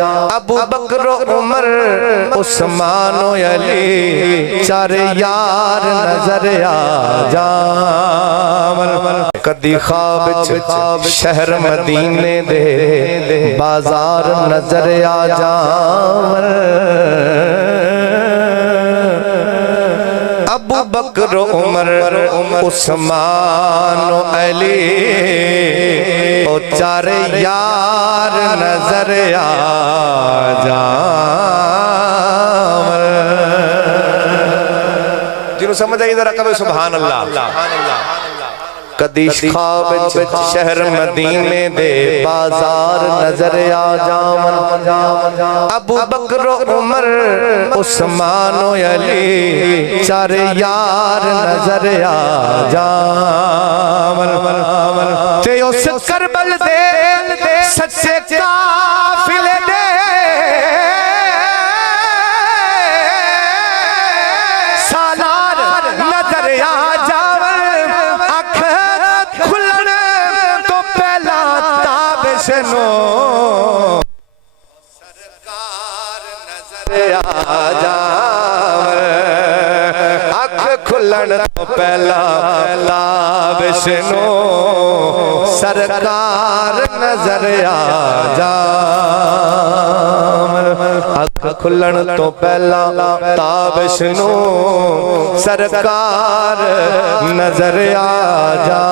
अबू बकर उमर उस्मान अली चार यार नजर आ जावन। कदी ख्वाब शहर मदीने दे बाजार नजर आ जावन। अबू बकर उमर उस्मान अली ओ चार यार नजर आ जावन। जिन्हों समझ आई जरा कभी सुभान अल्लाह। कदी ख्वाब शहर मदीने दे बाजार नजर आ जावन। अबू बकर उमर उस्मान अली चार यार नजर आ जावन। ते उस करबल दे सच्चे काफिले दे सालार नजर आ जावन। अख खुलन तो पहला ताबिशनो सरकार नजर आ जावन। अख खुलन तो पहला ताबिशनो सरकार नजर आ जावन। अख खुलन तो पहला ताबिश नू सरकार नजर आ जा।